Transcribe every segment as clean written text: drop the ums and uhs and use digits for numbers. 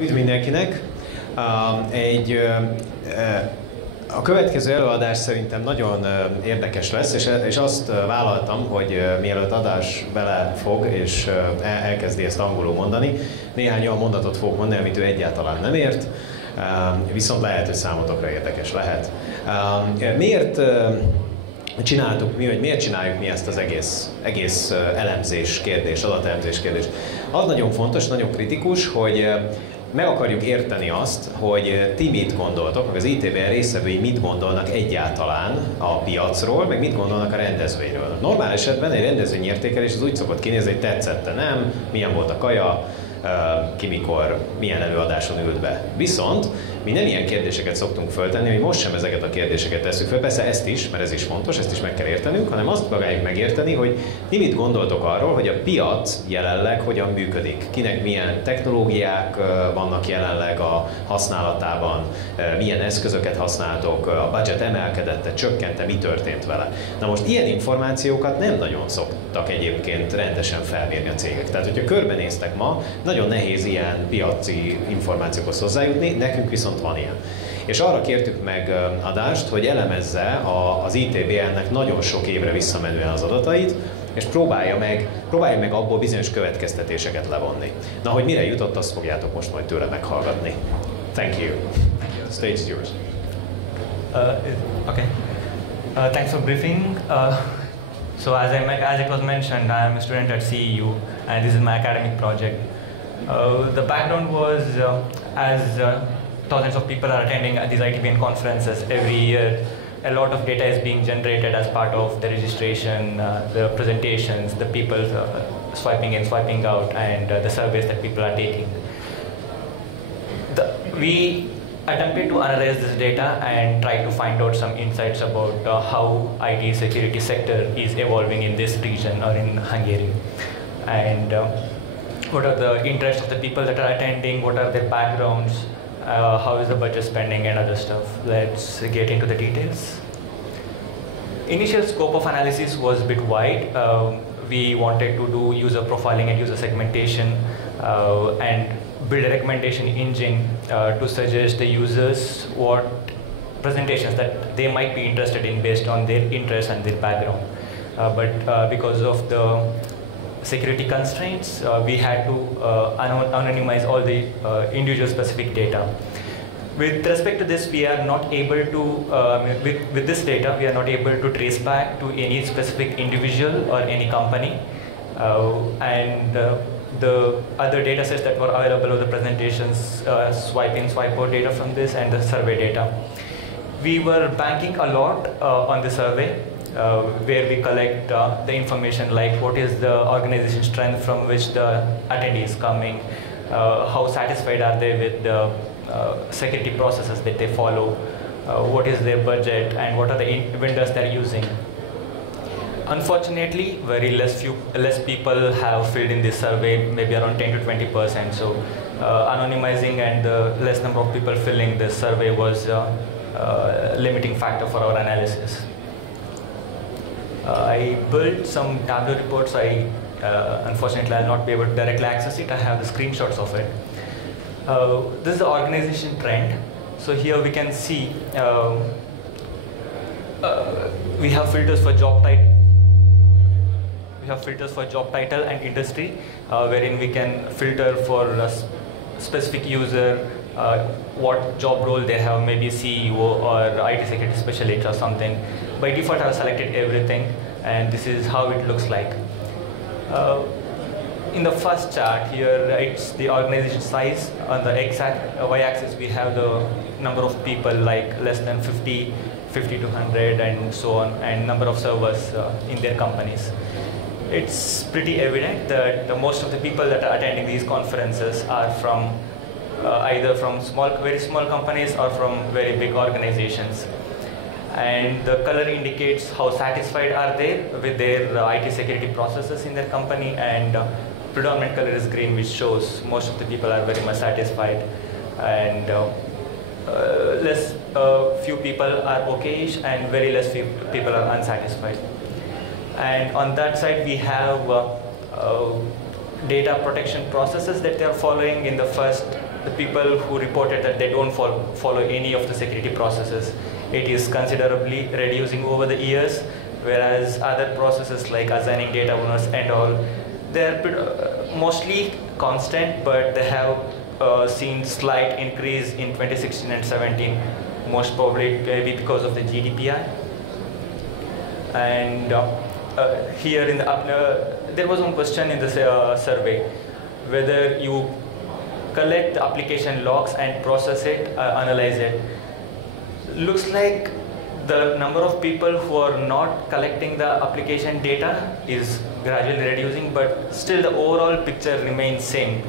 Üdv mindenkinek! A következő előadás szerintem nagyon érdekes lesz, és azt vállaltam, hogy mielőtt Adash belefog és elkezdi ezt angolul mondani, néhány olyan mondatot fogok mondani, amit ő egyáltalán nem ért, viszont lehet, hogy számotokra érdekes lehet. Miért csináljuk mi ezt az egész elemzés kérdést, adatelemzés kérdést? Az nagyon fontos, nagyon kritikus, hogy meg akarjuk érteni azt, hogy ti mit gondoltok, meg az ITBN résztvevői mit gondolnak egyáltalán a piacról, meg mit gondolnak a rendezvényről. Normál esetben egy rendezvényértékelés az úgy szokott kinézni, hogy tetszette, nem, milyen volt a kaja, ki mikor, milyen előadáson ült be. Viszont mi nem ilyen kérdéseket szoktunk föltenni, hogy most sem ezeket a kérdéseket tesszük föl, persze ezt is, mert ez is fontos, ezt is meg kell értenünk, hanem azt próbáljuk megérteni, hogy ti mit gondoltok arról, hogy a piac jelenleg hogyan működik, kinek milyen technológiák vannak jelenleg a használatában, milyen eszközöket használtok, a budget emelkedette, csökkente, mi történt vele. Na most ilyen információkat nem nagyon szoktak egyébként rendesen felmérni a cégek. Tehát, hogyha körbenéztek ma, nagyon nehéz ilyen piaci információkhoz hozzájutni, nekünk viszont van ilyen. És arra kértük meg Adast, hogy elemezze az ITBN-nek nagyon sok évre visszamenően az adatait, és próbálja meg abból bizonyos következtetéseket levonni. Na, hogy mire jutott, azt fogjátok most majd tőle meghallgatni. Thank you. The stage is yours. Okay. Thanks for briefing. So as it was mentioned, I am a student at CEU, and this is my academic project. The background was as thousands of people are attending these ITBN conferences every year. A lot of data is being generated as part of the registration, the presentations, the people swiping in, swiping out, and the surveys that people are taking. We attempted to analyze this data and try to find out some insights about how IT security sector is evolving in this region or in Hungary. And what are the interests of the people that are attending, what are their backgrounds, how is the budget spending and other stuff. Let's get into the details. Initial scope of analysis was a bit wide. We wanted to do user profiling and user segmentation and build a recommendation engine to suggest the users what presentations that they might be interested in based on their interests and their background. But because of the security constraints, we had to anonymize all the individual specific data. With respect to this, we are not able to, with this data, we are not able to trace back to any specific individual or any company. The other data sets that were available were the presentations, swipe in, swipe out data from this, and the survey data. We were banking a lot on the survey, where we collect the information like what is the organization strength from which the attendee is coming, how satisfied are they with the security processes that they follow, what is their budget, and what are the vendors they're using. Unfortunately, less people have filled in this survey, maybe around 10 to 20%. So anonymizing and the less number of people filling this survey was a limiting factor for our analysis. I built some Tableau reports. Unfortunately, I'll not be able to directly access it. I have the screenshots of it. This is the organization trend. So here we can see we have filters for job type. We have filters for job title and industry, wherein we can filter for a specific user, what job role they have, maybe CEO or IT security specialist or something. By default, I've selected everything, and this is how it looks like. In the first chart here, it's the organization size. On the y-axis, we have the number of people, like less than 50, 50 to 100, and so on, and number of servers in their companies. It's pretty evident that most of the people that are attending these conferences are from either from very small companies or from very big organizations. And the color indicates how satisfied are they with their IT security processes in their company, and predominant color is green, which shows most of the people are very much satisfied, and few people are okayish, and very less few people are unsatisfied. And on that side, we have data protection processes that they are following. In the first the people who reported that they don't follow any of the security processes, it is considerably reducing over the years, whereas other processes like assigning data owners and all, they're mostly constant, but they have seen slight increase in 2016 and 17, most probably maybe because of the GDPR. And here in the there was one question in the survey, whether you collect the application logs and process it, analyze it. Looks like the number of people who are not collecting the application data is gradually reducing, but still the overall picture remains same.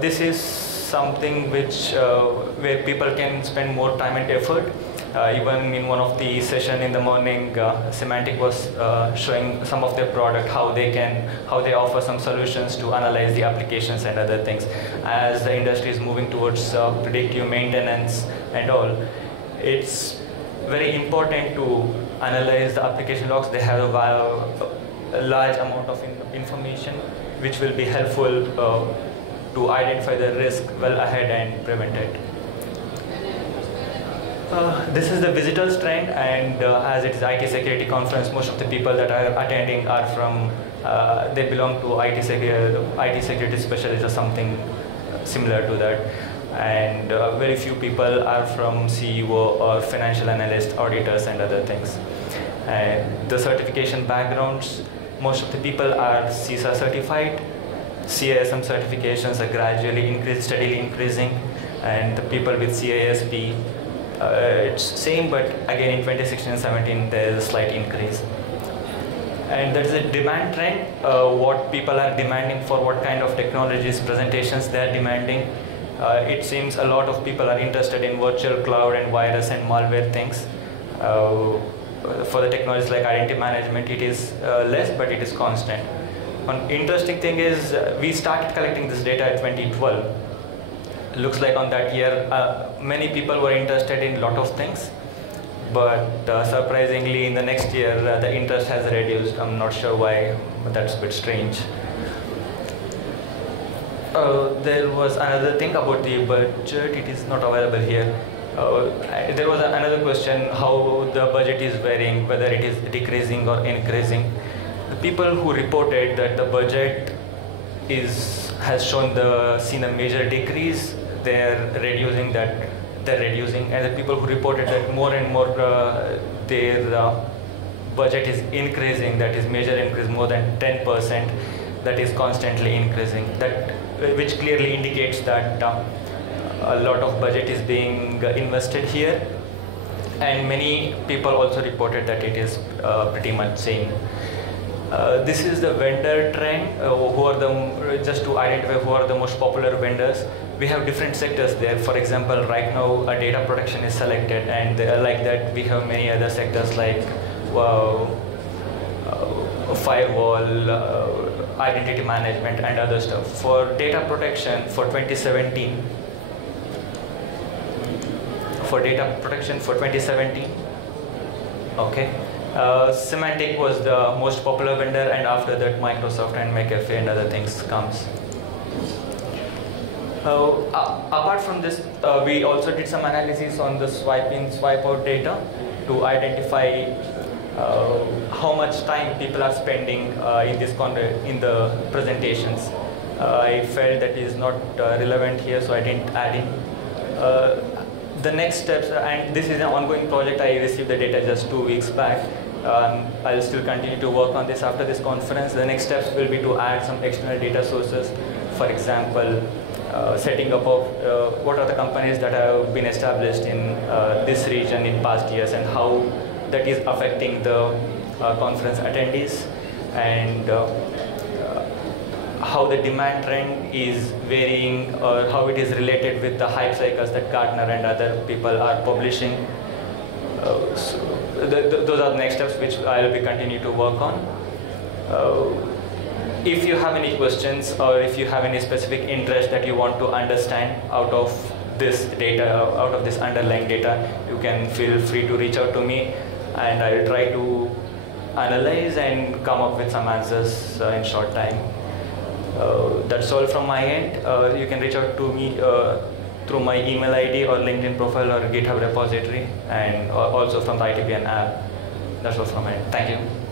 This is something which where people can spend more time and effort. Even in one of the session in the morning, Semantic was showing some of their product, how they offer some solutions to analyze the applications and other things. As the industry is moving towards predictive maintenance and all, it's very important to analyze the application logs. They have a large amount of information which will be helpful to identify the risk well ahead and prevent it. This is the visitors trend, and as it is IT security conference, most of the people that are attending are from, they belong to IT security specialists or something similar to that. And very few people are from CEO or financial analysts, auditors and other things. And the certification backgrounds, most of the people are CISA certified. CISM certifications are gradually steadily increasing, and the people with CISP, it's same, but again in 2016 and 17 there is a slight increase. And there is a demand trend, what people are demanding for, what kind of technologies, presentations they are demanding. It seems a lot of people are interested in virtual cloud and virus and malware things. For the technologies like identity management, it is less, but it is constant. One interesting thing is we started collecting this data at 2012. Looks like on that year, many people were interested in a lot of things, but surprisingly in the next year, the interest has reduced. I'm not sure why, but that's a bit strange. There was another thing about the budget. It is not available here. There was another question, how the budget is varying, whether it is decreasing or increasing. The people who reported that the budget has seen a major decrease, they're reducing, and the people who reported that more and more their budget is increasing, that is major increase, more than 10%, that is constantly increasing, which clearly indicates that a lot of budget is being invested here. And many people also reported that it is pretty much same. This is the vendor trend, just to identify who are the most popular vendors. We have different sectors there. For example, right now data protection is selected, and like that we have many other sectors like firewall, identity management and other stuff. For data protection for 2017, okay. Semantic was the most popular vendor, and after that Microsoft and McAfee and other things comes. Apart from this, we also did some analysis on the swipe in, swipe out data to identify how much time people are spending in the presentations. I felt that is not relevant here, so I didn't add in. The next steps, and this is an ongoing project, I received the data just 2 weeks back. I'll still continue to work on this after this conference. The next steps will be to add some external data sources. For example, setting up of what are the companies that have been established in this region in past years and how that is affecting the conference attendees, and how the demand trend is varying, or how it is related with the hype cycles that Gartner and other people are publishing. Those are the next steps which I will be continue to work on. If you have any questions, or if you have any specific interest that you want to understand out of this data, out of this underlying data, you can feel free to reach out to me, and I will try to analyze and come up with some answers in short time. That's all from my end. You can reach out to me through my email ID or LinkedIn profile or GitHub repository, and also from the ITBN app. That's all from my end. Thank you.